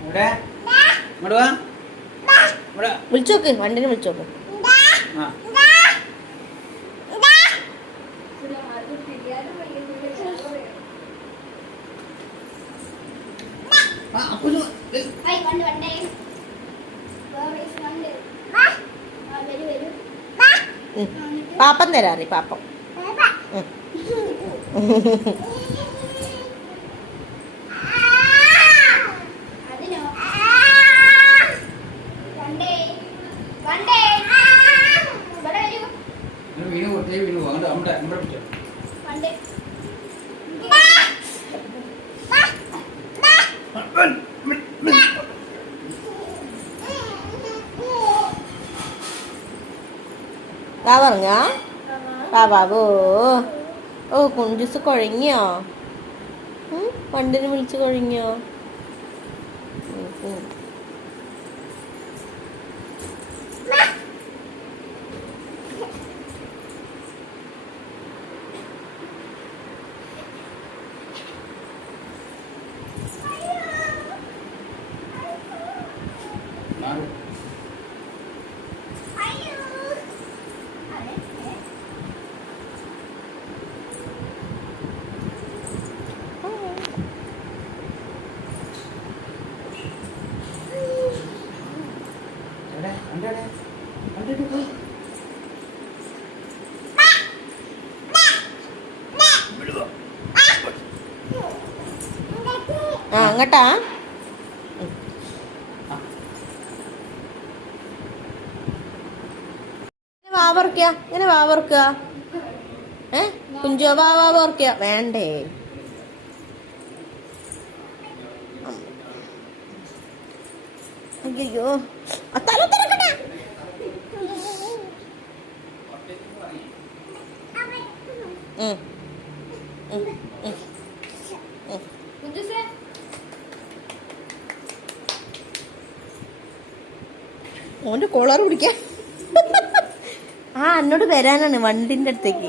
ഇവിടെ. വിളിച്ചോക്ക് വണ്ടിനെ വിളിച്ചോക്ക് ഉം. പാപ്പം തരാറി പാപ്പം. വീണു നമ്മുടെ നമ്മുടെ പിടിച്ചോ. വാ പറഞ്ഞ. വാ ഓ കുഞ്ചുസ് കുഴങ്ങിയോ? പണ്ടിന് വിളിച്ച് കുഴങ്ങിയോ? Thank ഉം. ആ അങ്ങട്ടാ. വാവർക്ക ഇങ്ങനെ വാവർക്ക ഏ? കുഞ്ചോ വാ വാ പറിക്ക വേണ്ടേ. അയ്യോ തല ഓന്റെ കോളർ പിടിക്കാൻ ആ എന്നോട് വരാനാണ് വണ്ടിന്റെ അടുത്തേക്ക്.